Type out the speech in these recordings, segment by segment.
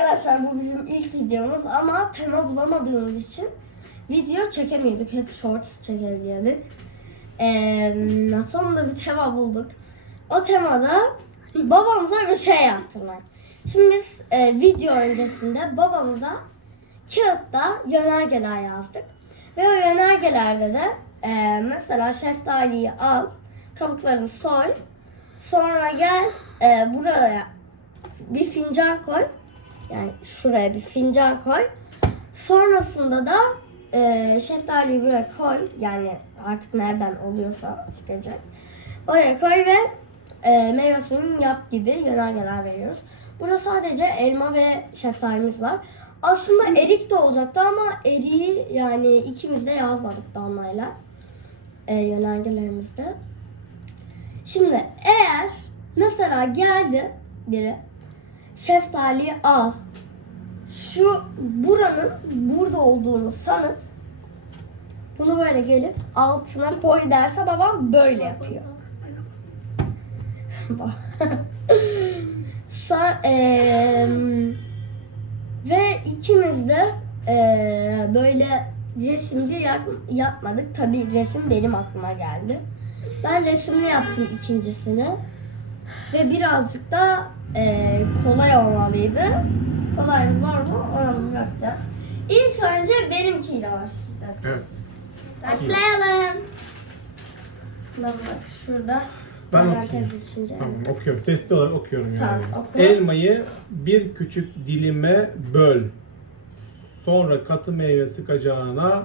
Arkadaşlar bu bizim ilk videomuz ama tema bulamadığımız için video çekemiyorduk. Hep shorts çekebiliyorduk. Ee, sonunda bir tema bulduk. O temada babamıza bir şey yaptılar. Şimdi biz e, video öncesinde babamıza kağıtta yönergeler yazdık. Ve o yönergelerde de e, mesela şeftaliyi al, kabuklarını soy, sonra gel e, buraya bir fincan koy. Yani şuraya bir fincan koy. Sonrasında da e, şeftaliyi buraya koy. Yani artık nereden oluyorsa çıkacak. Oraya koy ve e, meyve suyunu yap gibi yönergeler veriyoruz. Burada sadece elma ve şeftalimiz var. Aslında erik de olacaktı ama eriği yani ikimiz de yazmadık Damla'yla e, yönergelerimizde. Şimdi eğer mesela geldi biri şeftaliyi al. Şu buranın burada olduğunu sanıp bunu böyle gelip altına koy derse babam böyle yapıyor. Sa eee, ve ikimiz de eee, böyle resimci yap- yapmadık. Tabii resim benim aklıma geldi. Ben resimli yaptım ikincisini. Ve birazcık da eee, kolay olmalıydı. Kolay mı zor mu onu bakacağız. İlk önce benimkiyle başlayacağız. Evet. Başlayalım. Bak bak şurada. Ben okuyayım. içince. Tamam okuyorum. Sesli olarak okuyorum yani. Tamam, oku. Elmayı bir küçük dilime böl. Sonra katı meyve sıkacağına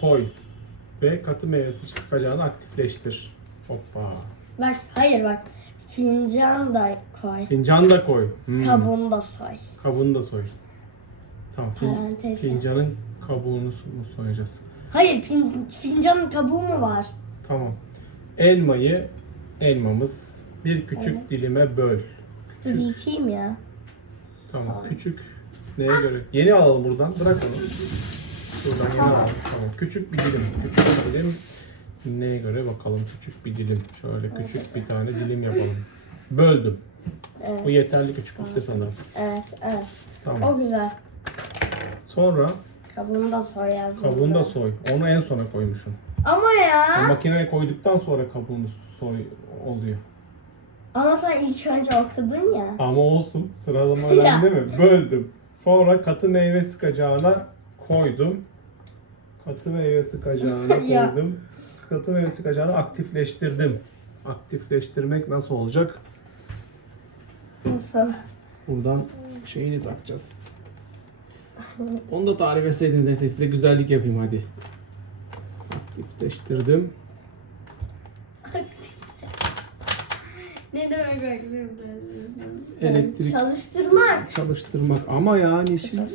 koy. Ve katı meyve sıkacağını aktifleştir. Hoppa. Bak hayır bak. Fincan da koy. Fincan da koy. Hmm. Kabuğunu da soy. Kabuğunu da soy. Tamam. fin- Parantez. fincanın kabuğunu mu soyacağız? Hayır fin, fincanın kabuğu mu var? Tamam. Elmayı elmamız bir küçük Evet. dilime böl. Dur Küçük. yıkayayım ya. Tamam. Küçük. Neye göre? Yeni alalım buradan. Bırak onu. Şuradan yeni alalım. Tamam. Küçük bir dilim. Küçük bir dilim. Neye göre bakalım. Küçük bir dilim. Şöyle küçük bir tane dilim yapalım. Böldüm. Evet. Bu yeterli küçüklükte sanırım. Evet, evet. Tamam. O güzel. Sonra Kabuğunu da soy yazdım. kabuğunu da soy. Onu en sona koymuşsun. Ama ya. Makineye koyduktan sonra kabuğunu soy oluyor. Ama sen ilk önce okudun ya. Ama olsun. Sıralama önemli değil mi? Böldüm. Sonra katı meyve sıkacağına koydum. Katı meyve sıkacağına Ya. koydum. Katı meyve sıkacağını aktifleştirdim. Aktifleştirmek nasıl olacak? Nasıl? Buradan şeyini takacağız. Onu da tarif etseydiniz neyse size güzellik yapayım hadi. Aktifleştirdim. Ne demek aktifleştirdim? Elektrik- Çalıştırmak. Çalıştırmak ama yani şimdi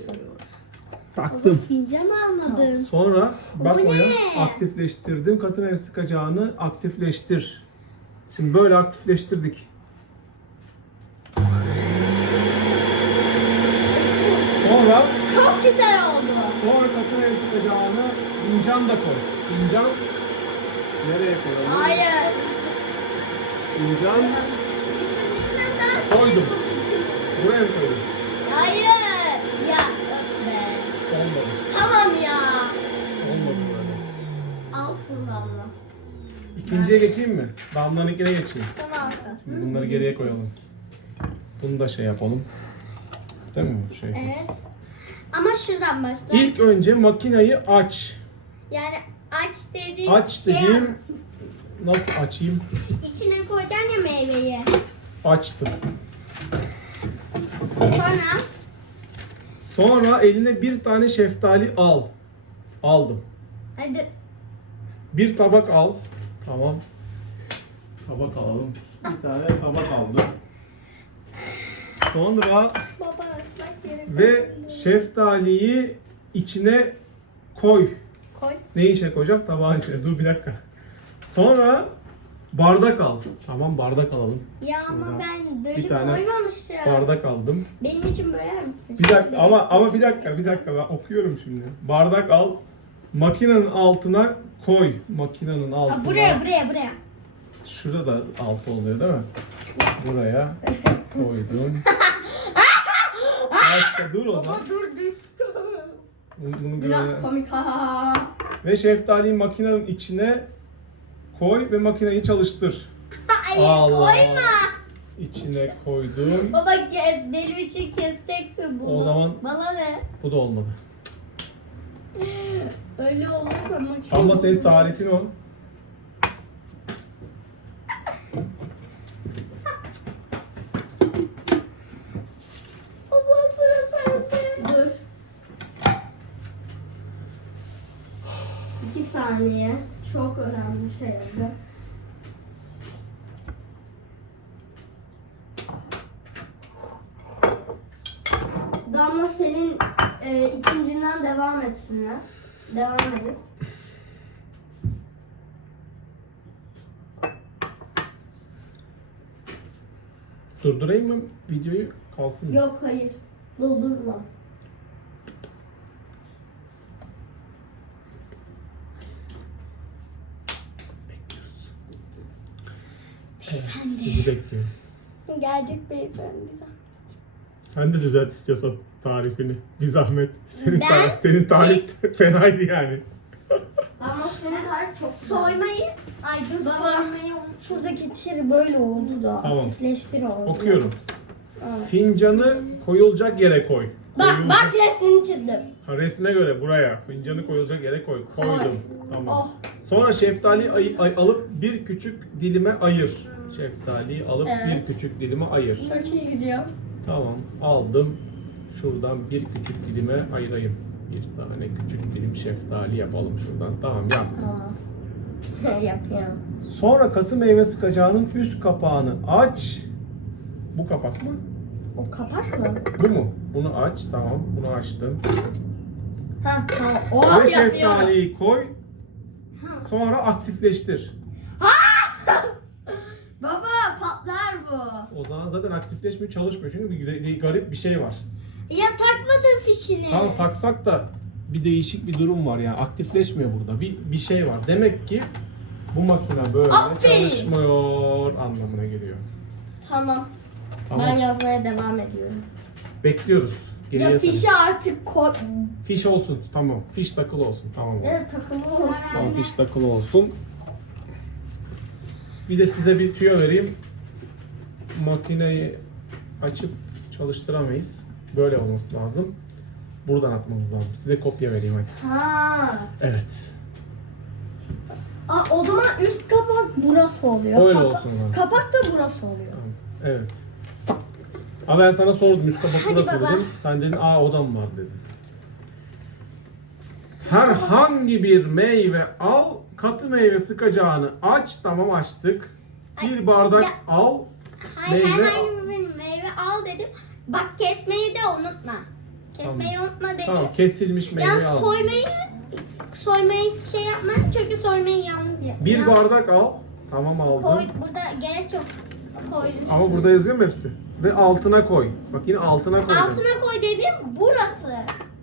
taktım. Fincan almadım. Sonra bak Bu ne? aktifleştirdim. Katı meyve sıkacağını aktifleştir. Şimdi böyle aktifleştirdik. Sonra Çok güzel oldu. sonra katı meyve sıkacağını fincan da koy. Fincan nereye koyalım? Hayır. Fincan koydum. Buraya mı? Hayır. Ya öf be. Olmadı. Tamam ya. Olmadı böyle. Al şuradan da. İkinciye geçeyim mi? Damlanınkine geçeyim. Son hafta. Şimdi bunları geriye koyalım. Bunu da şey yapalım. Değil mi? Şey. Evet. Ama şuradan başla. İlk önce makinayı aç. Yani aç dediğim Aç şey dediğim nasıl açayım? içine koyacaksın ya meyveyi. Açtım. Sonra Sonra eline bir tane şeftali al. Aldım. hadi Bir tabak al. Tamam. Tabak alalım. Bir tane tabak aldım. Sonra baba ve şeftaliyi içine koy. koy. Ne içine koyacağım? Tabağın içine. Dur bir dakika. Sonra bardak al. Tamam bardak alalım. Ya ama ben böyle bir tane koymamışım. Bardak aldım. Benim için böler misin? Bir dakika ama ama bir dakika bir dakika ben okuyorum şimdi. Bardak al. Makinenin altına koy. Makinenin altına. Aa, buraya buraya buraya. Şurada da altı oluyor değil mi? Buraya koydum. Başka dur o zaman. Baba dur düştü. Bunu Biraz böyle- komik ha. Ve şeftaliyi makinenin içine koy ve makineyi çalıştır. Ay Allah. koyma. İçine koydum. Baba kes benim için keseceksin bunu. O zaman- Bana ne? Bu da olmadı. Öyle olursa makine Ama senin tarifin o. O zaman sıra sende. Dur. İki saniye. Çok önemli bir şey oldu. Damla senin e, ikincinden devam etsinler. Devam edin. Durdurayım mı videoyu? Kalsın mı? Yok hayır. Doldurma. Evet, sizi bekliyorum. Gelecek beyefendi. Sen de düzelt istiyorsan tarifini. Bir zahmet. Senin, Ben tarif, senin tarif fenaydı yani. Ama senin tarif çok güzel. Soymayı, ay dur Baba. soymayı unut. Şuradaki çeri böyle oldu da. Tamam. Aktifleştir oldu. Okuyorum. Evet. Fincanı koyulacak yere koy. Bak Koyulacak- bak resmini çizdim. Ha, resme göre buraya. Fincanı koyulacak yere koy. Koydum. Tamam. Oh. Sonra şeftali ay- ay- alıp bir küçük dilime ayır. Şeftaliyi alıp Evet. bir küçük dilime ayır. Çok iyi gidiyor. Tamam aldım. Şuradan bir küçük dilime ayırayım. Bir tane küçük dilim şeftali yapalım şuradan. Tamam yap. Tamam. Yapıyorum. Sonra katı meyve sıkacağının üst kapağını aç. Bu kapak mı? O kapak mı? Bu mu? Bunu aç. Tamam. Bunu açtım. Ha tamam. Ve Oh yapıyorum. şeftaliyi koy. Sonra aktifleştir. Bu. O zaman zaten aktifleşmiyor, çalışmıyor. Çünkü bir, bir garip bir şey var. Ya takmadın fişini. Tamam taksak da bir değişik bir durum var yani. Aktifleşmiyor burada. Bir bir şey var. Demek ki bu makine böyle Aferin. çalışmıyor anlamına geliyor. Tamam. Tamam. Ben yazmaya devam ediyorum. Bekliyoruz. Geriye ya fişi artık koy. Fiş olsun. Tamam. Fiş takılı olsun. Tamam. Evet takılı olsun. Tamam fiş takılı olsun. Bir de size bir tüyo vereyim. Makineyi açıp çalıştıramayız. Böyle olması lazım. Buradan atmamız lazım. Size kopya vereyim hadi. Ha. Evet. Aa, o zaman üst kapak burası oluyor. Öyle Kapa- olsun zaten. Kapak da burası oluyor. Tamam. Evet. Ama ben sana sordum üst kapak Hadi burası baba. dedim. Sen dedin aa o da mı var dedin. Herhangi bir meyve al, katı meyve sıkacağını aç. Tamam açtık. Bir bardak ya- al. Hayır Meyve herhangi bir meyve al dedim. Bak kesmeyi de unutma. Kesmeyi unutma dedim. Tamam kesilmiş meyve al. soymayı soymayı şey yapma çünkü soymayı yalnız yap. Bir Yalnız bardak al. Tamam aldım. Koy, burada gerek yok. Koydum. Ama burada yazıyor mu hepsi? Ve altına koy. Bak yine altına koy. Altına koy dedim burası.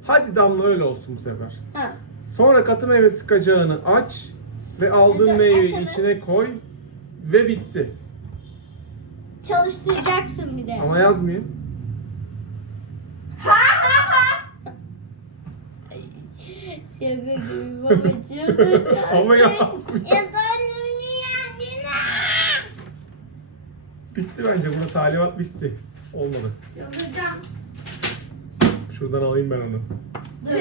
Hadi damla öyle olsun bu sefer. Ha. Sonra katı meyve sıkacağını aç ve aldığın Hadi meyveyi açalım. içine koy ve bitti. Çalıştıracaksın bir de. Ama yazmıyor. Şaka gibi babacığım. Ama yazmıyor. Bitti bence. Burada talimat bitti. Olmadı. Çıldıracağım. Şuradan alayım ben onu. Dur.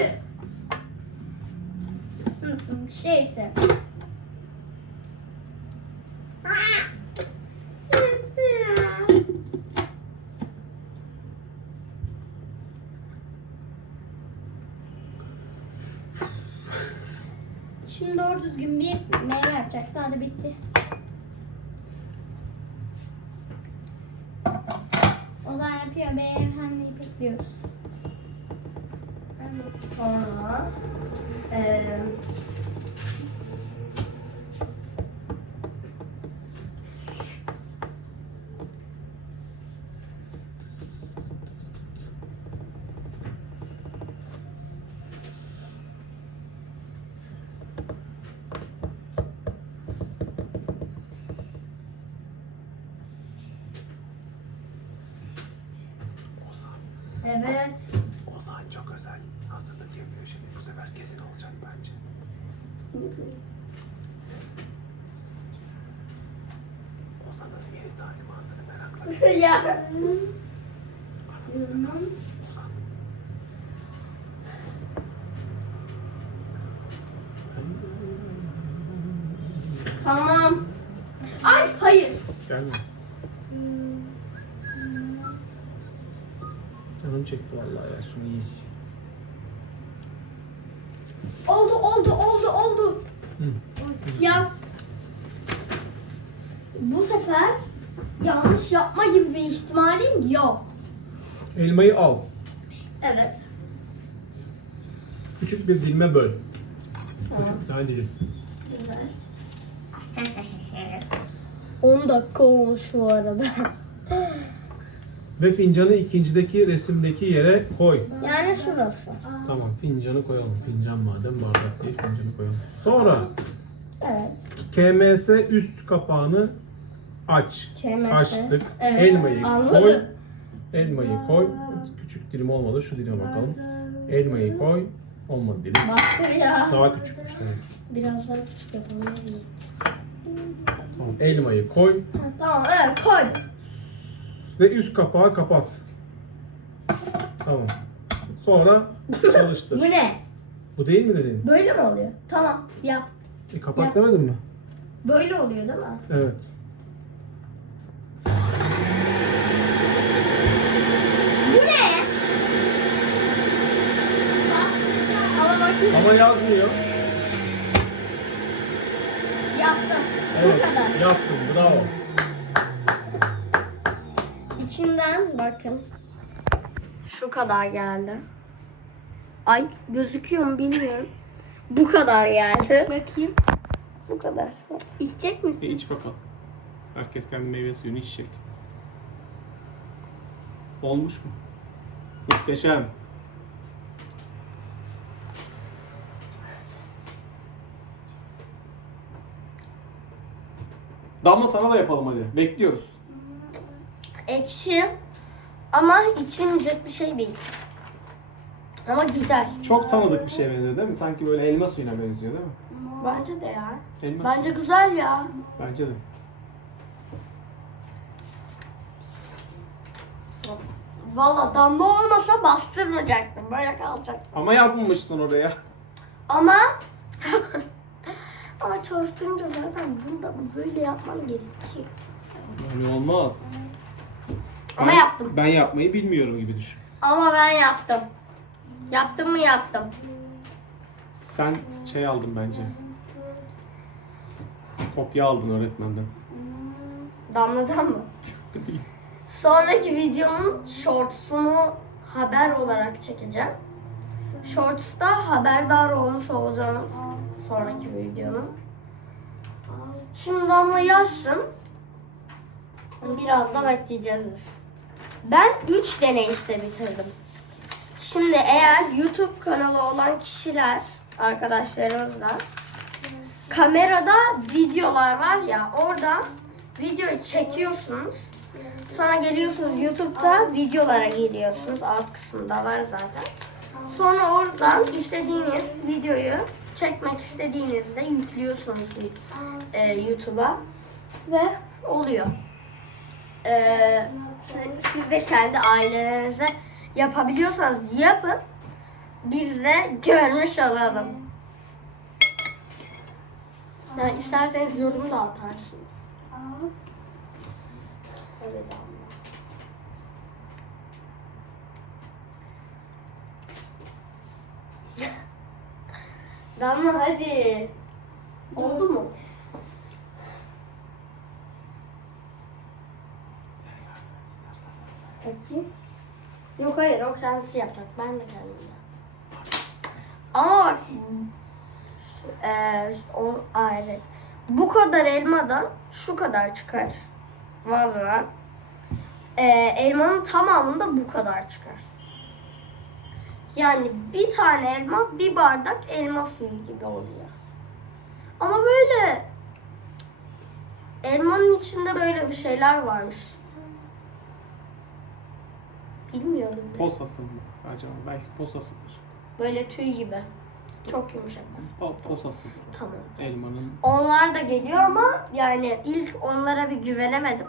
Nasıl bir şeyse. Şimdi doğru düzgün bir meyve yapacaksın. Hadi bitti. Ozan yapıyor. Beyefendiyi bekliyoruz. Sonra eee Evet. Evet. Ozan çok özel hazırlık yapıyor şimdi. Bu sefer kesin olacak bence. Ozan'ın yeni talimatını merakla ya. Ozan. Tamam. Ay hayır. Gelme. Çekti vallahi ya şunu iyi. Oldu oldu oldu oldu. Hı. Ya bu sefer yanlış yapma gibi bir ihtimalin yok. Elmayı al. Evet. Küçük bir dilime böl. Küçük bir tane dilim. Güzel. 10 dakika olmuş bu arada. Ve fincanı ikincideki resimdeki yere koy. Yani şurası. Tamam fincanı koyalım. Fincan madem bardak değil fincanı koyalım. Sonra Evet. KMS üst kapağını aç. KMS. Açtık. Evet. Elmayı Anladım. koy. Elmayı koy. Küçük dilim olmadı. Şu dilime bakalım. Elmayı koy. Olmadı dilim. Bastır ya. Daha küçükmüş demek. Biraz daha küçük yapalım. Tamam. Elmayı koy. Tamam evet koy. Ve üst kapağı kapat. Tamam. Sonra Bu çalıştır. ne? Bu değil mi dedin? Böyle mi oluyor? Tamam yap. E, kapat Yap. demedin mi? Böyle oluyor değil mi? Evet. Bu ne? Ama bakayım. Ama yazmıyor. Yaptım. Evet. Bu kadar. Yaptın. Bravo. İçinden bakın. Şu kadar geldi. Ay gözüküyor mu bilmiyorum. Bu kadar geldi. Bakayım. Bu kadar. İçecek misin? E, iç bakalım. Herkes kendi meyve suyunu içecek. Olmuş mu? Muhteşem. Damla sana da yapalım hadi. Bekliyoruz. Ekşi ama içilmeyecek bir şey değil. Ama güzel. Çok tanıdık bir şey benziyor değil mi? Sanki böyle elma suyuna benziyor değil mi? Bence de ya. Elma Bence güzel ya. Bence de. Valla damla olmasa bastırmayacaktım. Böyle kalacaktım. Ama yazmamışsın oraya. Ama ama çalıştırınca zaten bunu da böyle yapmam gerekiyor. Öyle olmaz. Ama Ben- yaptım. Ben yapmayı bilmiyorum gibi düşün. Ama ben yaptım. Yaptım mı yaptım. Sen şey aldın bence. Kopya aldın öğretmenden. Damladan mı? Sonraki videonun shortsunu haber olarak çekeceğim. Shorts'ta haberdar olmuş olacağınız sonraki videonun. Şimdi Damla yazsın. Biraz da bekleyeceğiz biz. Ben 3 deneyişte bitirdim. Şimdi eğer YouTube kanalı olan kişiler, arkadaşlarımız da kamerada videolar var ya oradan videoyu çekiyorsunuz. Sonra geliyorsunuz YouTube'da videolara geliyorsunuz. Alt kısımda var zaten. Sonra oradan istediğiniz videoyu çekmek istediğinizde yüklüyorsunuz e, YouTube'a ve oluyor. E, siz- de kendi ailelerinize yapabiliyorsanız yapın. Biz de görmüş olalım. Yani isterseniz yorum da atarsınız. Evet. Damla hadi. Oldu mu? Bakayım. Yok hayır o kendisi yapacak. Ben de kendim yapacağım. Ama bak. Eee o, aa, evet. Bu kadar elmadan şu kadar çıkar. Vallahi. Ee, elmanın tamamında bu kadar çıkar. Yani bir tane elma bir bardak elma suyu gibi oluyor. Ama böyle elmanın içinde böyle bir şeyler varmış. Bilmiyorum. Posası mı acaba? Belki posasıdır. Böyle tüy gibi. Çok yumuşak. Po posasıdır. Tamam. Elmanın Onlar da geliyor ama yani ilk onlara bir güvenemedim.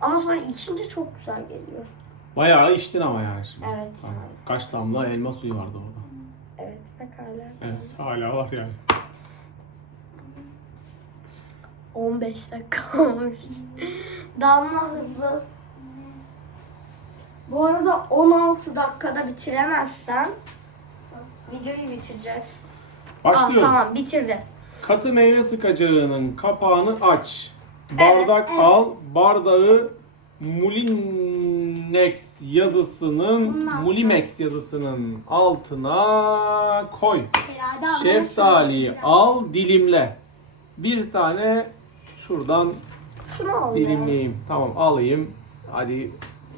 Ama sonra içince çok güzel geliyor. bayağı içtin ama yani şimdi. Evet. Tamam. Kaç damla elma suyu vardı orada. Evet pekala. Evet hala var yani. 15 dakika olmuş. Damla hızlı. Bu arada 16 dakikada bitiremezsen videoyu bitireceğiz. Başlıyorum. Aa, tamam bitirdi. Katı meyve sıkacağının kapağını aç. Bardak evet. al. Bardağı Mulinex yazısının. Mulimex yazısının altına koy. Şeftaliyi al, dilimle. Bir tane şuradan Şunu dilimleyeyim. Tamam alayım. Hadi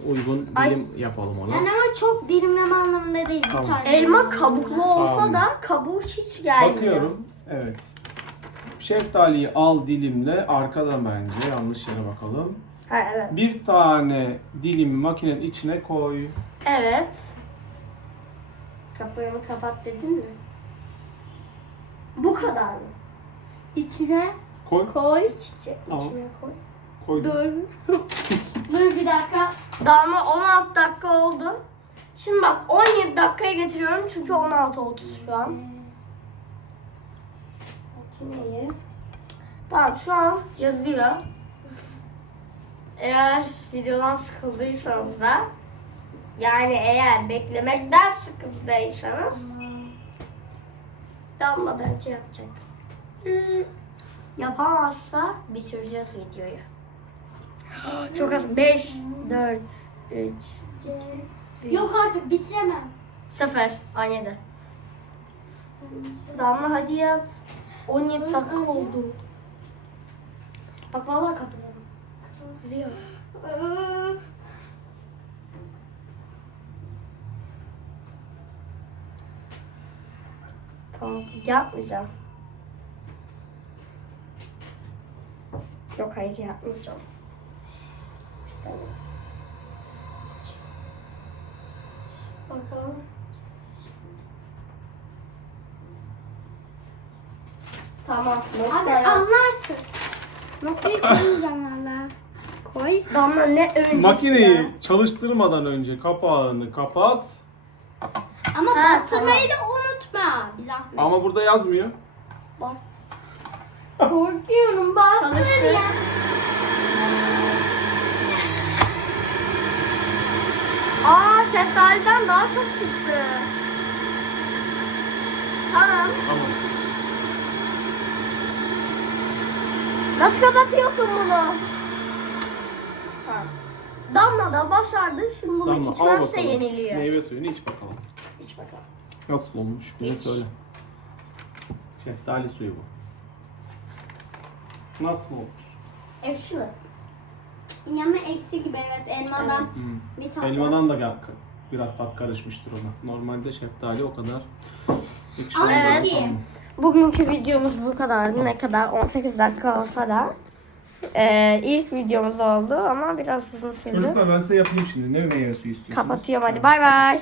uygun Ay. dilim yapalım onu. Yani ama çok dilimleme anlamında değil. Tamam. Bir tane Elma kabuklu olsa Tamam. da kabuğu hiç gelmiyor. Bakıyorum. Evet. Şeftaliyi al dilimle. Arkadan bence. Yanlış yere bakalım. Ha evet. Bir tane dilimi makinenin içine koy. Evet. Kapağını kapat dedin mi? Bu kadar mı? İçine Koy. koy. İçine, Tamam. içine koy. Koy. Dur. Dur bir dakika. Damla 16 dakika oldu. Şimdi bak 17 dakikaya getiriyorum çünkü 16.30 şu an. Makineyi. Tamam şu an yazıyor. Eğer videodan sıkıldıysanız da yani eğer beklemekten sıkıldıysanız Damla bence yapacak. Hmm, Yapamazsa bitireceğiz videoyu. Çok az. 5, 4, 3, Yok artık bitiremem. 0, 17. Damla hadi yap. 17 dakika oldu. Bak vallahi kapatalım. Kızıyor. Tamam, yapmayacağım. Yok hayır yapmayacağım. Bakalım. Tamam. Abi nokta yap. anlarsın. Noktayı koymayacağım valla. Koy. Damla ne öncesi Makineyi ya? çalıştırmadan önce kapağını kapat. Ama Ha, bastırmayı da unutma. Bir zahmet. Ama burada yazmıyor. Bas. Korkuyorum bastır Çalıştı. ya. Aa şeftaliden daha çok çıktı. Tamam. Tamam. Nasıl kapatıyorsun bunu? Tamam. Damla da başardı. Şimdi bunu al içmezse bakalım. yeniliyor. Meyve suyunu iç bakalım. İç bakalım. Nasıl olmuş? Bize İç. söyle. Şeftali suyu bu. Nasıl olmuş? Ekşi mi? Yanı eksi gibi evet elmadan. Hmm. Bir tat Elmadan da gel- biraz tat karışmıştır ona. Normalde şeftali o kadar ekşi Ama olmaz. çok iyi. Tamam. Bugünkü videomuz bu kadardı. Ne kadar 18 dakika olsa da. Ee, ilk videomuz oldu ama biraz uzun sürdü. Çocuklar ben size yapayım şimdi. Ne meyve suyu istiyorsunuz? Kapatıyorum hadi bay bay.